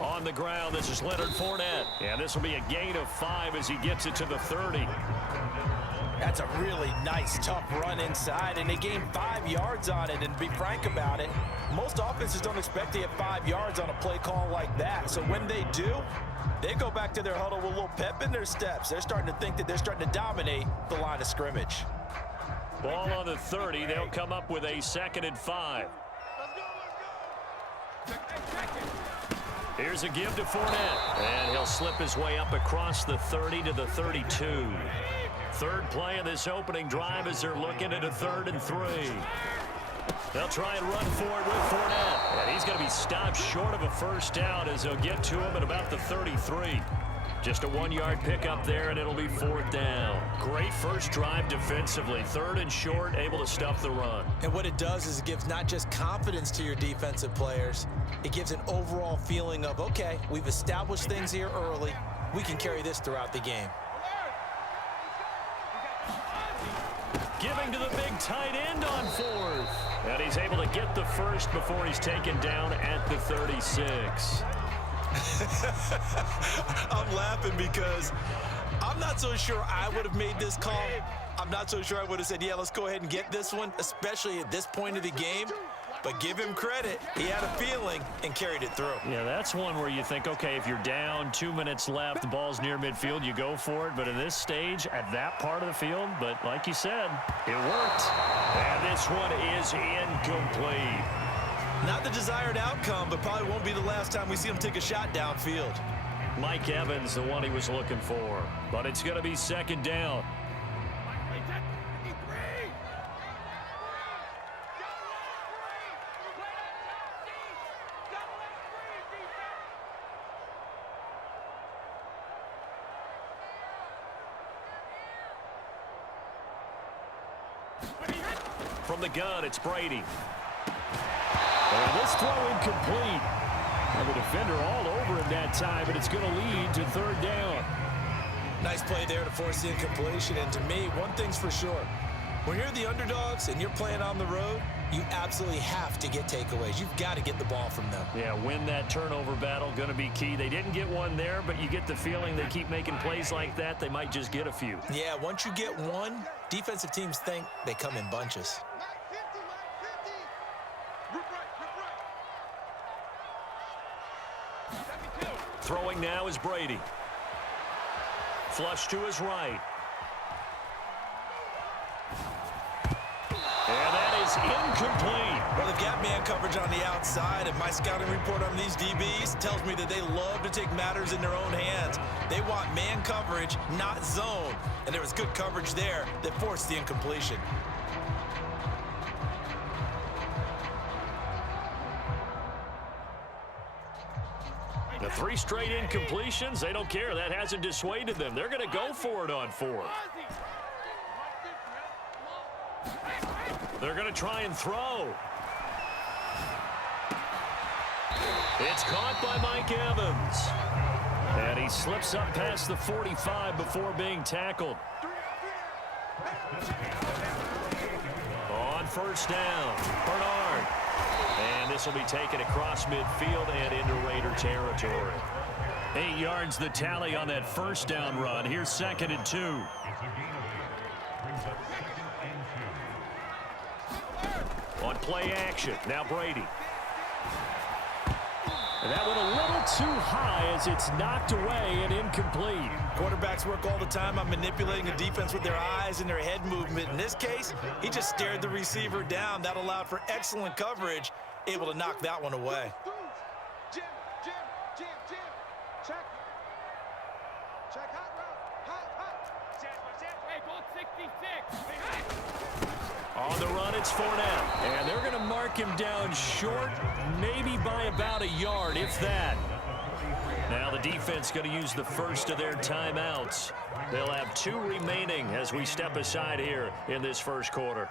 On the ground, this is Leonard Fournette. And this will be a gain of 5 as he gets it to the 30. That's a really nice, tough run inside, and they gained 5 yards on it. And to be frank about it, most offenses don't expect to get 5 yards on a play call like that. So when they do, they go back to their huddle with a little pep in their steps. They're starting to think that they're starting to dominate the line of scrimmage. Ball on the 30. They'll come up with a 2nd and 5. Here's a give to Fournette. And he'll slip his way up across the 30 to the 32. Third play of this opening drive as they're looking at a 3rd and 3. They'll try and run for it with Fournette. And he's going to be stopped short of a first down as they'll get to him at about the 33. Just a 1-yard pickup there, and it'll be 4th down. Great first drive defensively. 3rd and short, able to stuff the run. And what it does is it gives not just confidence to your defensive players, it gives an overall feeling of, okay, we've established things here early. We can carry this throughout the game. Giving to the big tight end on 4th. And he's able to get the first before he's taken down at the 36. I'm laughing because I'm not so sure I would have made this call. I'm not so sure I would have said, yeah, let's go ahead and get this one, especially at this point of the game. But give him credit. He had a feeling and carried it through. Yeah, that's one where you think, okay, if you're down, 2 minutes left, the ball's near midfield, you go for it. But in this stage, at that part of the field, but like you said, it worked. And this one is incomplete. Not the desired outcome, but probably won't be the last time we see him take a shot downfield. Mike Evans, the one he was looking for. But it's going to be 2nd down. From the gun, it's Brady. And this throw incomplete. And the defender all over him that time, but it's going to lead to 3rd down. Nice play there to force the incompletion. And to me, one thing's for sure. When you're the underdogs and you're playing on the road, you absolutely have to get takeaways. You've got to get the ball from them. Yeah, win that turnover battle, going to be key. They didn't get one there, but you get the feeling they keep making plays like that, they might just get a few. Yeah, once you get one, defensive teams think they come in bunches. Throwing now is Brady. Flush to his right. And that is incomplete. Well, they've got man coverage on the outside, and my scouting report on these DBs tells me that they love to take matters in their own hands. They want man coverage, not zone. And there was good coverage there that forced the incompletion. The 3 straight incompletions, they don't care. That hasn't dissuaded them. They're going to go for it on 4th. They're going to try and throw. It's caught by Mike Evans. And he slips up past the 45 before being tackled. On 1st down, Bernard. And this will be taken across midfield and into Raider territory. 8 yards the tally on that 1st down run. Here's 2nd and 2. On play action, now Brady. And that went a little too high as it's knocked away and incomplete. Quarterbacks work all the time on manipulating the defense with their eyes and their head movement. In this case, he just stared the receiver down. That allowed for excellent coverage, able to knock that one away. Jim, check. Check hot route. Hey, ball 66. On the run, it's Fournette. And they're going to mark him down short, maybe by about a yard, if that. Now the defense going to use the first of their timeouts. They'll have 2 remaining as we step aside here in this 1st quarter.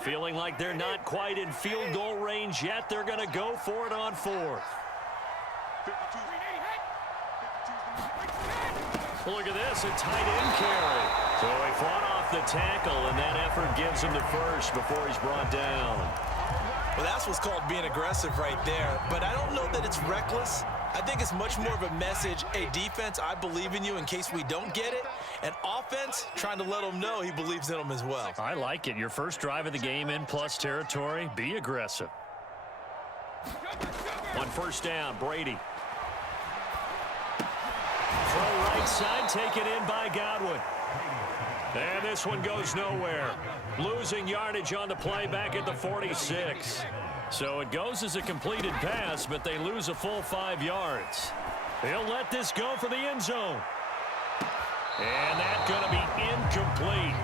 Feeling like they're not quite in field goal range yet. They're going to go for it on 4th. Look at this, a tight end carry. So he fought off the tackle, and that effort gives him the first before he's brought down. Well, that's what's called being aggressive right there. But I don't know that it's reckless. I think it's much more of a message, hey, defense, I believe in you in case we don't get it. And offense, trying to let him know he believes in them as well. I like it. Your first drive of the game in plus territory, be aggressive. On first down, Brady. Throw right side, taken in by Godwin. And this one goes nowhere. Losing yardage on the play back at the 46. So it goes as a completed pass, but they lose a full 5 yards. They'll let this go for the end zone. And that's going to be incomplete.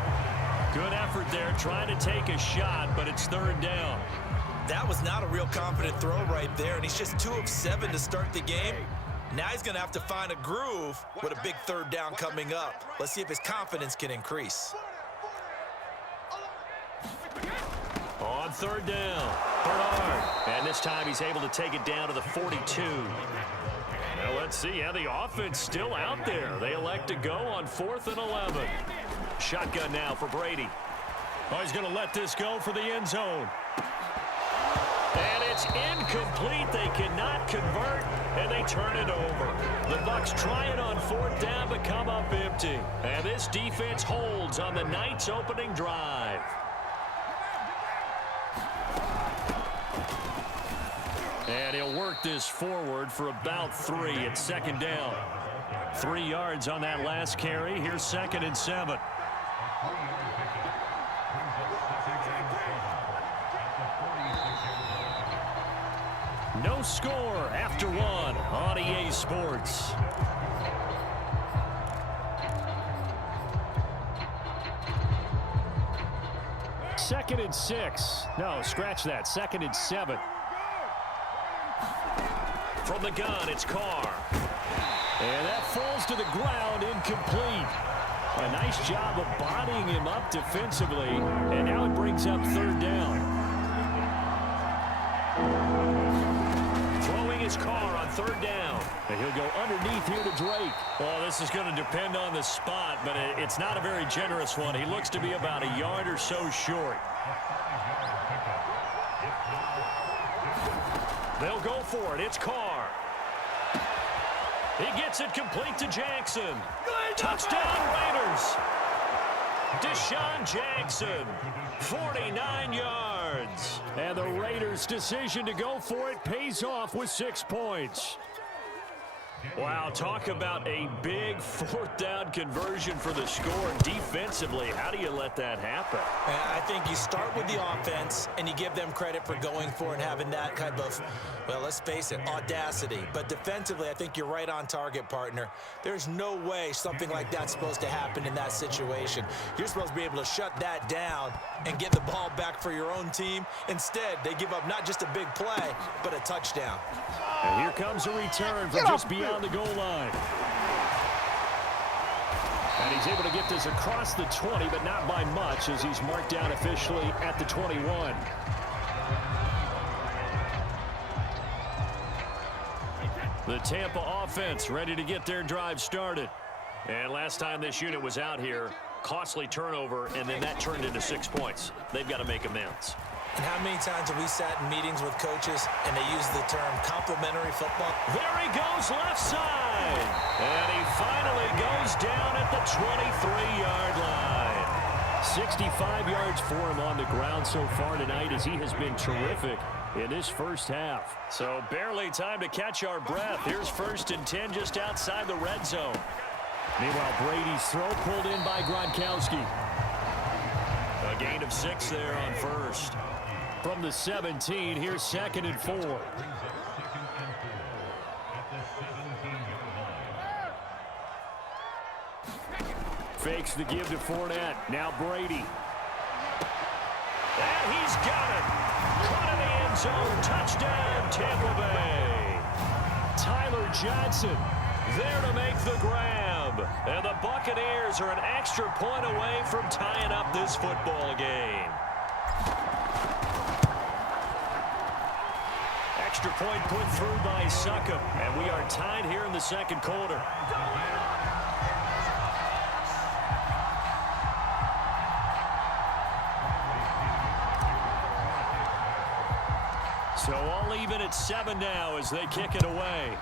Good effort there, trying to take a shot, but it's third down. That was not a real confident throw right there, and he's just 2 of 7 to start the game. Now he's going to have to find a groove with a big third down coming up. Let's see if his confidence can increase. On third down, Bernard. And this time he's able to take it down to the 42. Now let's see how the offense still out there. They elect to go on 4th and 11. Shotgun now for Brady. Oh, he's going to let this go for the end zone. And it's incomplete. They cannot convert, and they turn it over. The Bucs try it on 4th down, but come up empty. And this defense holds on the night's opening drive. And he'll work this forward for about 3 at second down. 3 yards on that last carry. Here's 2nd and 7. No score after 1 on EA Sports. Second and 6. No, scratch that. 2nd and 7. From the gun, it's Carr. And that falls to the ground, incomplete. A nice job of bodying him up defensively. And now it brings up third down. Throwing his Carr on third down. And he'll go underneath here to Drake. Well, this is going to depend on the spot, but it's not a very generous one. He looks to be about a yard or so short. They'll go for it. It's Carr. He gets it complete to Jackson. Touchdown, Raiders. Deshaun Jackson, 49 yards. And the Raiders' decision to go for it pays off with 6 points. Wow, talk about a big 4th down conversion for the score. Defensively, how do you let that happen? I think you start with the offense, and you give them credit for going for it and having that kind of, well, let's face it, audacity. But defensively, I think you're right on target, partner. There's no way something like that's supposed to happen in that situation. You're supposed to be able to shut that down and get the ball back for your own team. Instead, they give up not just a big play, but a touchdown. And here comes a return from just beyond the goal line. And he's able to get this across the 20, but not by much, as he's marked down officially at the 21. The Tampa offense ready to get their drive started. And last time this unit was out here, costly turnover, and then that turned into 6 points. They've got to make amends. And how many times have we sat in meetings with coaches and they use the term complementary football? There he goes left side. And he finally goes down at the 23-yard line. 65 yards for him on the ground so far tonight, as he has been terrific in this first half. So barely time to catch our breath. Here's 1st and 10 just outside the red zone. Meanwhile, Brady's throw pulled in by Gronkowski. A gain of 6 there on first. From the 17, here's 2nd and 4. Fakes the give to Fournette. Now Brady. And he's got it. Caught in the end zone. Touchdown, Tampa Bay. Tyler Johnson there to make the grab. And the Buccaneers are an extra point away from tying up this football game. Extra point put through by Succop, and we are tied here in the second quarter. So all even at 7 now as they kick it away.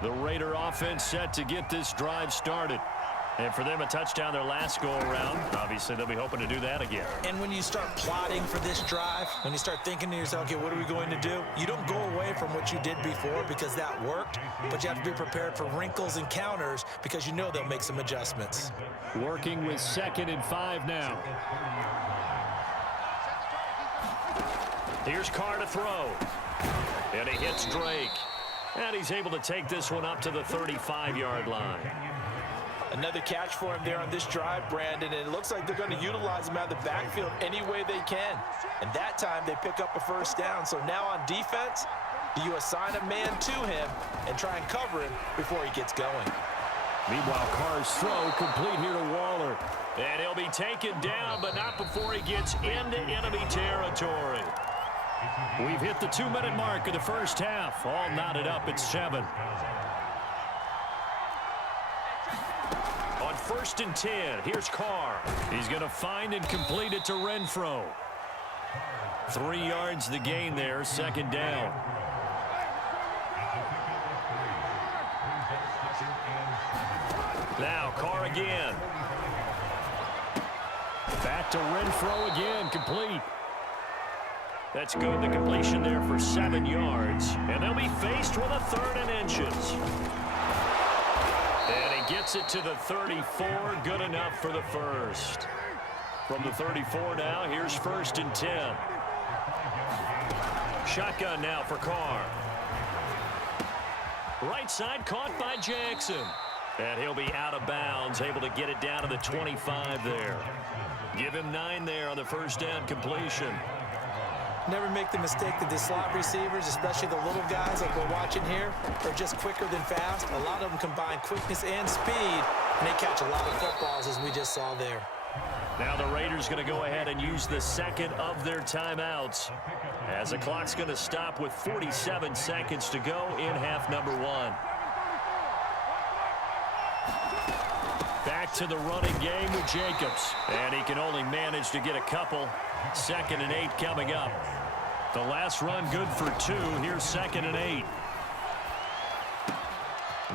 The Raider offense set to get this drive started. And for them, a touchdown their last go-around. Obviously, they'll be hoping to do that again. And when you start plotting for this drive, when you start thinking to yourself, okay, what are we going to do? You don't go away from what you did before because that worked, but you have to be prepared for wrinkles and counters because you know they'll make some adjustments. Working with 2nd and 5 now. Here's Carr to throw. And he hits Drake. And he's able to take this one up to the 35-yard line. Another catch for him there on this drive, Brandon, and it looks like they're going to utilize him out of the backfield any way they can. And that time they pick up a first down. So now on defense, do you assign a man to him and try and cover him before he gets going? Meanwhile, Carr's throw complete here to Waller. And he'll be taken down, but not before he gets into enemy territory. We've hit the 2-minute mark of the first half. All knotted up at 7. On 1st and 10, here's Carr. He's going to find and complete it to Renfro. 3 yards the gain there, 2nd down. Now Carr again. Back to Renfro again, complete. That's good. The completion there for 7 yards. And they'll be faced with a 3rd and inches. And he gets it to the 34. Good enough for the first. From the 34 now, here's 1st and 10. Shotgun now for Carr. Right side caught by Jackson. And he'll be out of bounds, able to get it down to the 25 there. Give him 9 there on the first down completion. Never make the mistake that the slot receivers, especially the little guys like we're watching here, are just quicker than fast. A lot of them combine quickness and speed, and they catch a lot of footballs, as we just saw there. Now the Raiders going to go ahead and use the 2nd of their timeouts, as the clock's going to stop with 47 seconds to go in half number 1. Back to the running game with Jacobs, and he can only manage to get a couple. 2nd and 8 coming up. The last run good for 2. Here's 2nd and 8.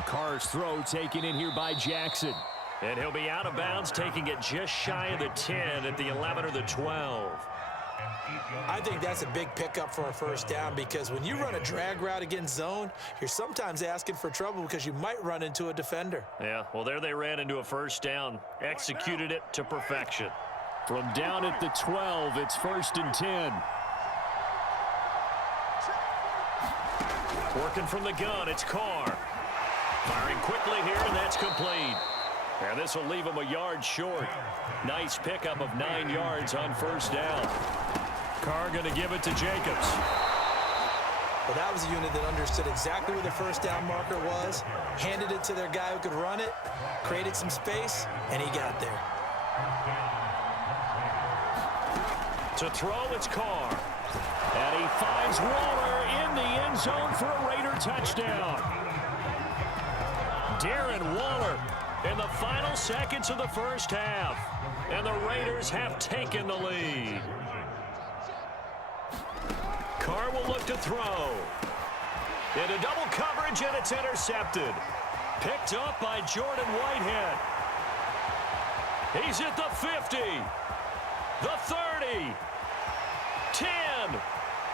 Carr's throw taken in here by Jackson. And he'll be out of bounds, taking it just shy of the 10 at the 11 or the 12. I think that's a big pickup for a first down because when you run a drag route against zone, you're sometimes asking for trouble because you might run into a defender. Yeah, well, there they ran into a first down. Executed it to perfection. From down at the 12, it's 1st and 10. Working from the gun, it's Carr. Firing quickly here, and that's complete. And this will leave him a yard short. Nice pickup of 9 yards on first down. Carr going to give it to Jacobs. Well, that was a unit that understood exactly where the first down marker was, handed it to their guy who could run it, created some space, and he got there. To throw, it's Carr. And he finds Waller in the end zone for a Raider touchdown. Darren Waller in the final seconds of the first half. And the Raiders have taken the lead. Carr will look to throw. Into double coverage, and it's intercepted. Picked up by Jordan Whitehead. He's at the 50. The 30, 10,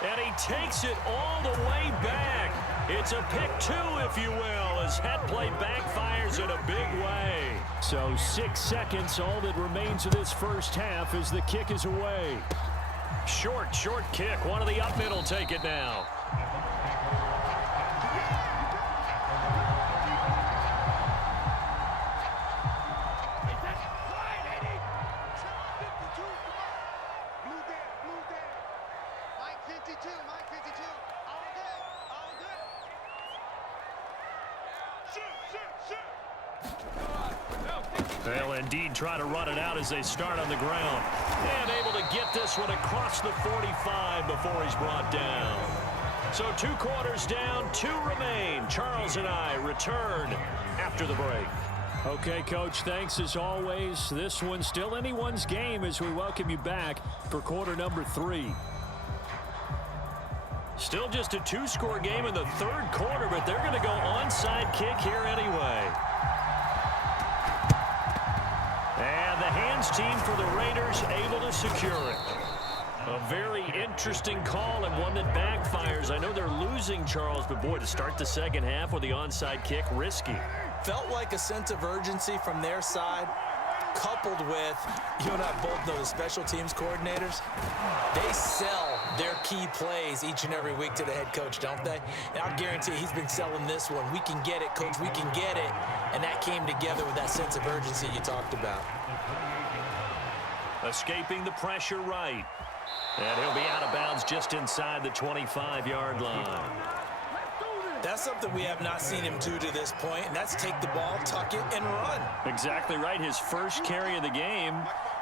and he takes it all the way back. It's a pick 2, if you will, as head play backfires in a big way. So 6 seconds, all that remains of this first half as the kick is away. Short kick. One of the up middle take it now. They'll indeed try to run it out as they start on the ground. And able to get this one across the 45 before he's brought down. So 2 quarters down, 2 remain. Charles and I return after the break. Okay, Coach, thanks as always. This one's still anyone's game as we welcome you back for quarter number 3. Still just a 2-score game in the 3rd quarter, but they're going to go onside kick here anyway. And the hands team for the Raiders able to secure it. A very interesting call and one that backfires. I know they're losing, Charles, but boy, to start the second half with the onside kick, risky. Felt like a sense of urgency from their side, coupled with, you and I both know the special teams coordinators, they sell their key plays each and every week to the head coach, don't they? And I'll guarantee he's been selling this one. We can get it, coach, we can get it. And that came together with that sense of urgency you talked about. Escaping the pressure right. And he'll be out of bounds just inside the 25-yard line. That's something we have not seen him do to this point, and that's take the ball, tuck it, and run. Exactly right. His first carry of the game.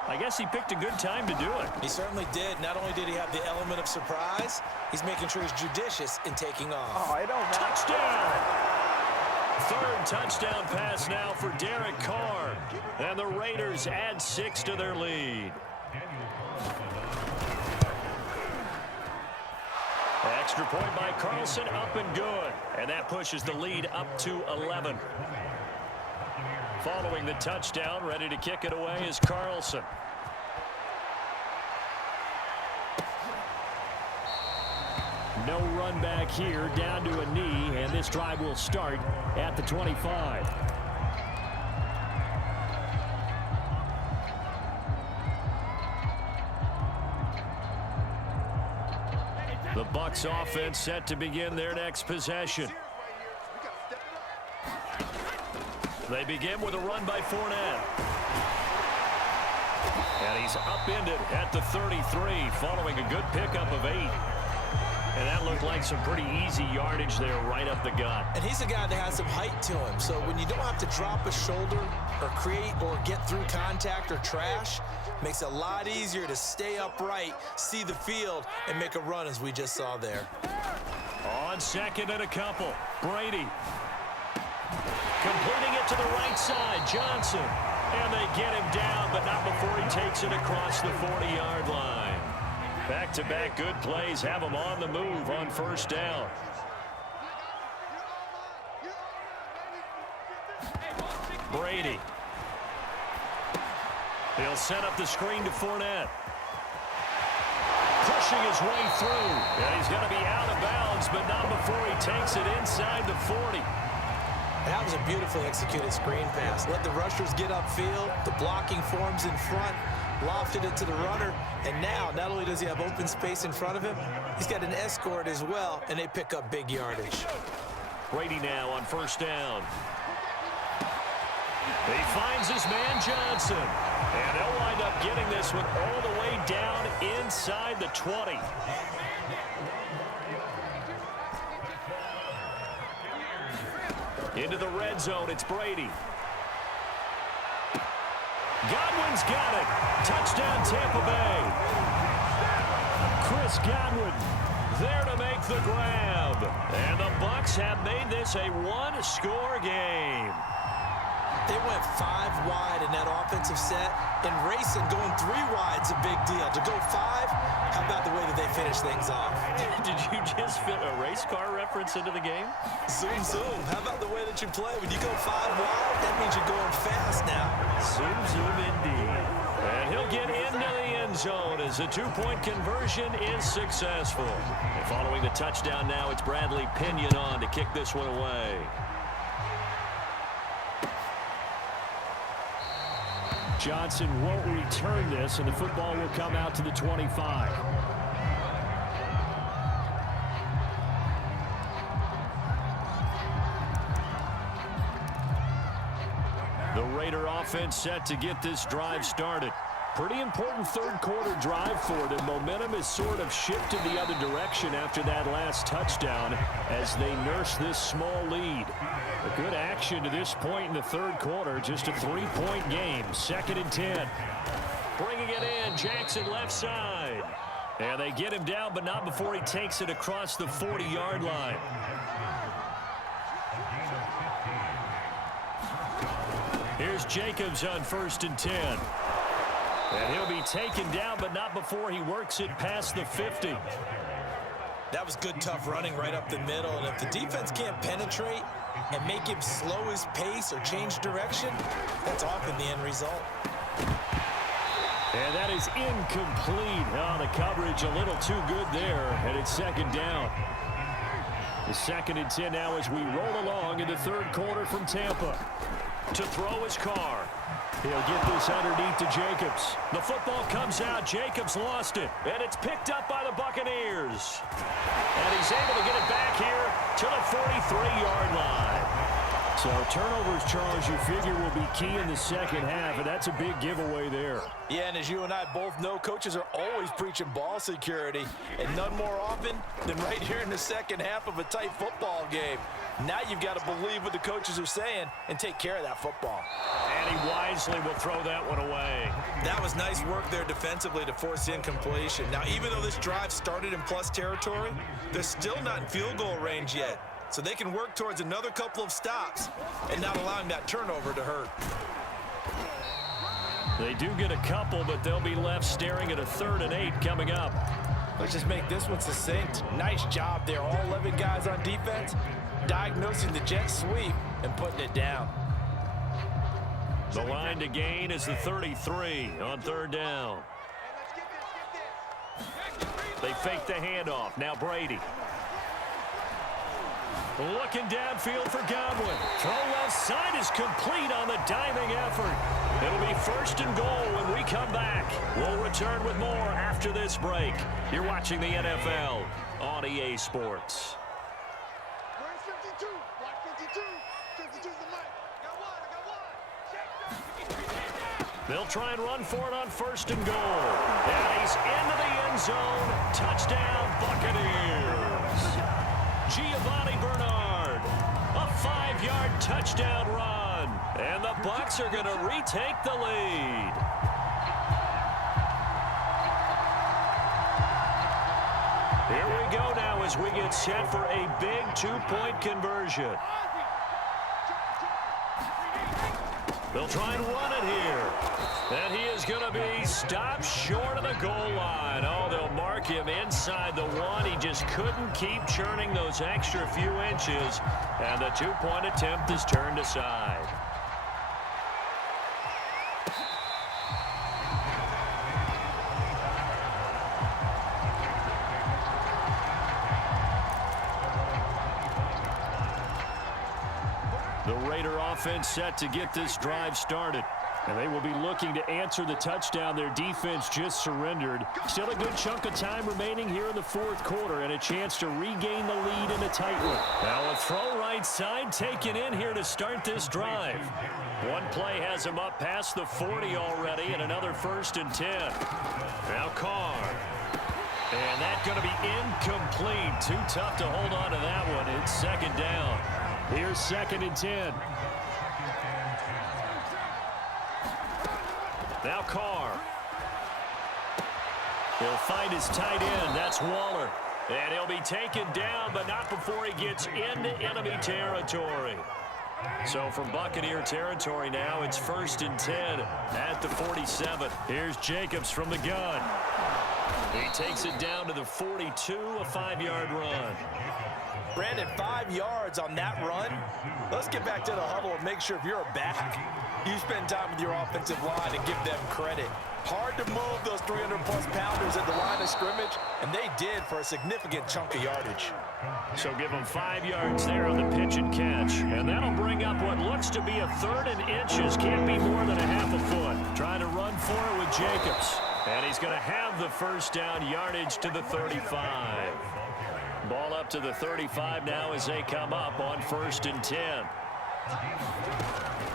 I guess he picked a good time to do it. He certainly did. Not only did he have the element of surprise, he's making sure he's judicious in taking off. Oh, it don't matter. Touchdown! 3rd touchdown pass now for Derek Carr. And the Raiders add 6 to their lead. Extra point by Carlson, up and good. And that pushes the lead up to 11. Following the touchdown, ready to kick it away is Carlson. No run back here, down to a knee, and this drive will start at the 25. The Bucs offense set to begin their next possession. They begin with a run by Fournette. And he's upended at the 33 following a good pickup of 8. And that looked like some pretty easy yardage there right up the gut. And he's a guy that has some height to him. So when you don't have to drop a shoulder or create or get through contact or trash, makes it a lot easier to stay upright, see the field, and make a run as we just saw there. On 2nd and a couple, Brady. Completing it to the right side, Johnson. And they get him down, but not before he takes it across the 40-yard line. Back-to-back good plays have him on the move on 1st down. Brady. He'll set up the screen to Fournette. Pushing his way through. And he's going to be out of bounds, but not before he takes it inside the 40. That was a beautifully executed screen pass. Let the rushers get upfield. The blocking forms in front. Lofted it to the runner. And now, not only does he have open space in front of him, he's got an escort as well, and they pick up big yardage. Brady now on 1st down. He finds his man Johnson. And they'll wind up getting this one all the way down inside the 20. Into the red zone, it's Brady. Godwin's got it. Touchdown, Tampa Bay. Chris Godwin there to make the grab. And the Bucs have made this a 1-score game. They went 5 wide in that offensive set, and racing going 3 wide's a big deal. To go 5, how about the way that they finish things off? Did you just fit a race car reference into the game? Zoom, zoom. How about the way that you play? When you go 5 wide, that means you're going fast now. Zoom, zoom indeed. And he'll get into the end zone as the 2-point conversion is successful. And following the touchdown now, it's Bradley Pinion on to kick this one away. Johnson won't return this, and the football will come out to the 25. The Raider offense set to get this drive started. Pretty important third quarter drive for them. Momentum has sort of shifted the other direction after that last touchdown as they nurse this small lead. A good action to this point in the third quarter. Just a 3-point game. 2nd and 10. Bringing it in, Jackson left side. And they get him down, but not before he takes it across the 40-yard line. Here's Jacobs on 1st and 10. And he'll be taken down, but not before he works it past the 50. That was good, tough running right up the middle. And if the defense can't penetrate and make him slow his pace or change direction, that's often the end result. And that is incomplete. Oh, the coverage a little too good there, and it's 2nd down. The 2nd and 10 now as we roll along in the third quarter from Tampa. To throw his Carr. He'll get this underneath to Jacobs. The football comes out. Jacobs lost it. And it's picked up by the Buccaneers. And he's able to get it back here to the 43-yard line. So turnovers, Charles, you figure will be key in the second half, and that's a big giveaway there. Yeah, and as you and I both know, coaches are always preaching ball security, and none more often than right here in the second half of a tight football game. Now you've got to believe what the coaches are saying and take care of that football. And he wisely will throw that one away. That was nice work there defensively to force the incompletion. Now, even though this drive started in plus territory, they're still not in field goal range yet. So they can work towards another couple of stops and not allowing that turnover to hurt. They do get a couple, but they'll be left staring at a 3rd and 8 coming up. Let's just make this one succinct. Nice job there. All 11 guys on defense diagnosing the jet sweep and putting it down. The line to gain is the 33 on 3rd down. They fake the handoff. Now Brady. Looking downfield for Godwin. Throw left side is complete on the diving effort. It'll be 1st and goal when we come back. We'll return with more after this break. You're watching the NFL on EA Sports. Where's 52? Block 52. 52's the mic. I got one. They'll try and run for it on 1st and goal. And he's into the end zone. Touchdown, Buccaneers. Giovanni Bernard, a 5-yard touchdown run. And the Bucs are going to retake the lead. Here we go now as we get set for a big 2-point conversion. They'll try and run it here. And he is going to be stopped short of the goal line. Oh, they'll mark him inside the 1. He just couldn't keep churning those extra few inches. And the 2-point attempt is turned aside. The Raider offense set to get this drive started. And they will be looking to answer the touchdown their defense just surrendered. Still a good chunk of time remaining here in the fourth quarter and a chance to regain the lead in a tight one. Now a throw right side taken in here to start this drive. One play has him up past the 40 already and another 1st and 10. Now Carr. And that's going to be incomplete. Too tough to hold on to that one. It's 2nd down. Here's 2nd and 10. Now Carr. He'll find his tight end. That's Waller. And he'll be taken down, but not before he gets into enemy territory. So from Buccaneer territory now, it's 1st and 10 at the 47. Here's Jacobs from the gun. He takes it down to the 42, a 5-yard run. Brandon, 5 yards on that run. Let's get back to the huddle and make sure if you're a back, you spend time with your offensive line and give them credit. Hard to move those 300-plus pounders at the line of scrimmage, and they did for a significant chunk of yardage. So give them 5 yards there on the pitch and catch. And that'll bring up what looks to be a 3rd and inches. Can't be more than a half a foot. Trying to run for it with Jacobs. And he's going to have the 1st down, yardage to the 35. Ball up to the 35 now as they come up on 1st and 10.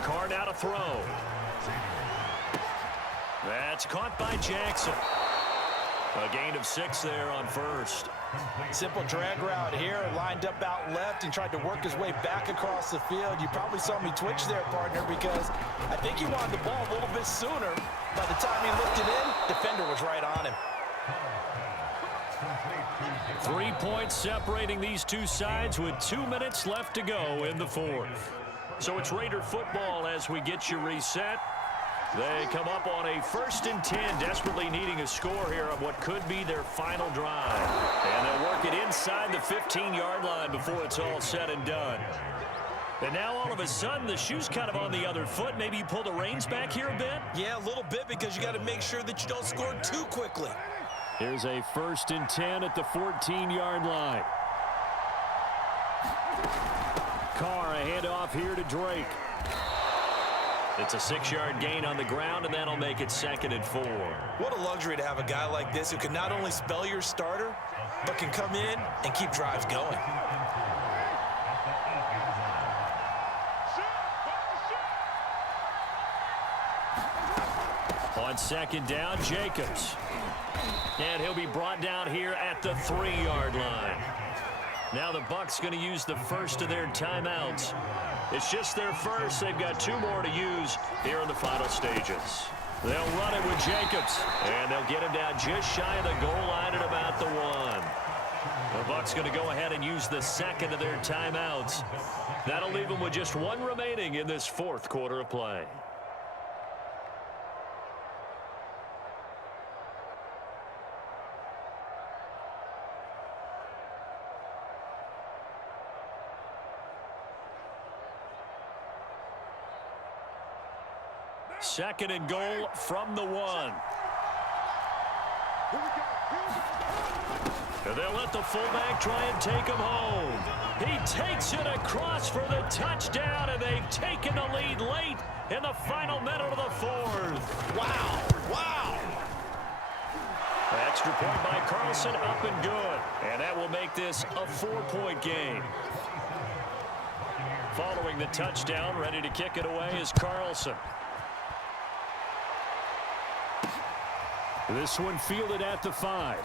Carr now to throw. That's caught by Jackson. A gain of 6 there on first. Simple drag route here, lined up out left and tried to work his way back across the field. You probably saw me twitch there, partner, because I think he wanted the ball a little bit sooner. By the time he looked it in, defender was right on him. 3 points separating these two sides with 2 minutes left to go in the fourth. So it's Raider football as we get you reset. They come up on a 1st and 10, desperately needing a score here on what could be their final drive. And they'll work it inside the 15-yard line before it's all said and done. And now all of a sudden the shoe's kind of on the other foot. Maybe you pull the reins back here a bit? Yeah, a little bit, because you got to make sure that you don't score too quickly. Here's a 1st and 10 at the 14-yard line. Carr, a handoff here to Drake. It's a 6-yard gain on the ground, and that'll make it 2nd and 4. What a luxury to have a guy like this who can not only spell your starter, but can come in and keep drives going. On 2nd down, Jacobs. And he'll be brought down here at the 3-yard line. Now the Bucs going to use the first of their timeouts. It's just their first. They've got 2 more to use here in the final stages. They'll run it with Jacobs, and they'll get him down just shy of the goal line at about the 1. The Bucs going to go ahead and use the 2nd of their timeouts. That'll leave them with just 1 remaining in this 4th quarter of play. Second and goal from the 1. And they'll let the fullback try and take him home. He takes it across for the touchdown, and they've taken the lead late in the final minute of the 4th. Wow, wow. Extra point by Carlson, up and good. And that will make this a 4-point game. Following the touchdown, ready to kick it away is Carlson. This one fielded at the 5.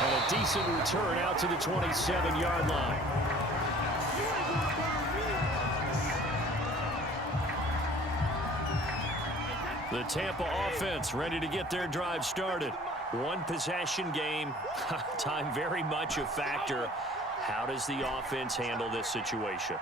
And a decent return out to the 27-yard line. The Tampa offense ready to get their drive started. 1 possession game. Time very much a factor. How does the offense handle this situation?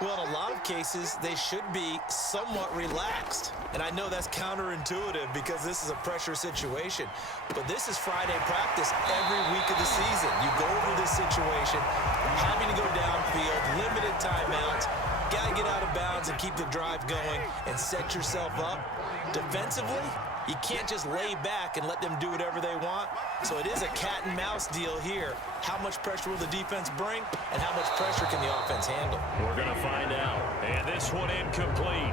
Well, in a lot of cases, they should be somewhat relaxed. And I know that's counterintuitive because this is a pressure situation. But this is Friday practice every week of the season. You go over this situation, having to go downfield, limited timeouts, got to get out of bounds and keep the drive going and set yourself up. Defensively, you can't just lay back and let them do whatever they want. So it is a cat and mouse deal here. How much pressure will the defense bring, and how much pressure can the offense handle? We're going to find out. And this one incomplete.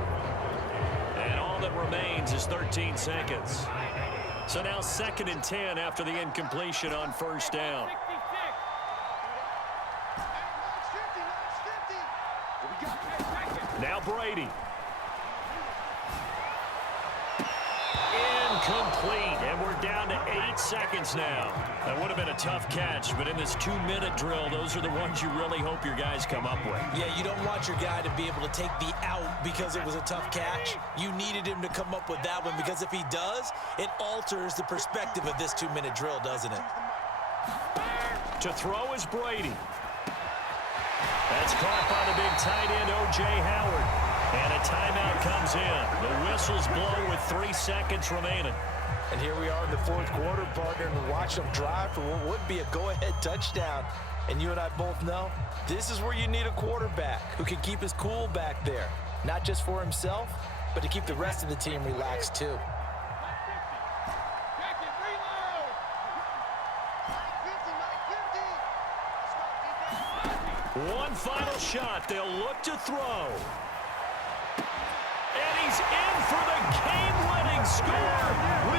And all that remains is 13 seconds. So now 2nd and 10 after the incompletion on 1st down. Now Brady. Incomplete, and we're down to 8 seconds now. That would have been a tough catch, but in this 2-minute drill, those are the ones you really hope your guys come up with. Yeah, you don't want your guy to be able to take the out because it was a tough catch. You needed him to come up with that one, because if he does, it alters the perspective of this 2-minute drill, doesn't it? To throw is Brady. That's caught by the big tight end, O.J. Howard. And a timeout comes in. The whistles blow with 3 seconds remaining. And here we are in the 4th quarter, partner, and watch them drive for what would be a go-ahead touchdown. And you and I both know this is where you need a quarterback who can keep his cool back there. Not just for himself, but to keep the rest of the team relaxed too. One final shot. They'll look to throw. And he's in for the game-winning score.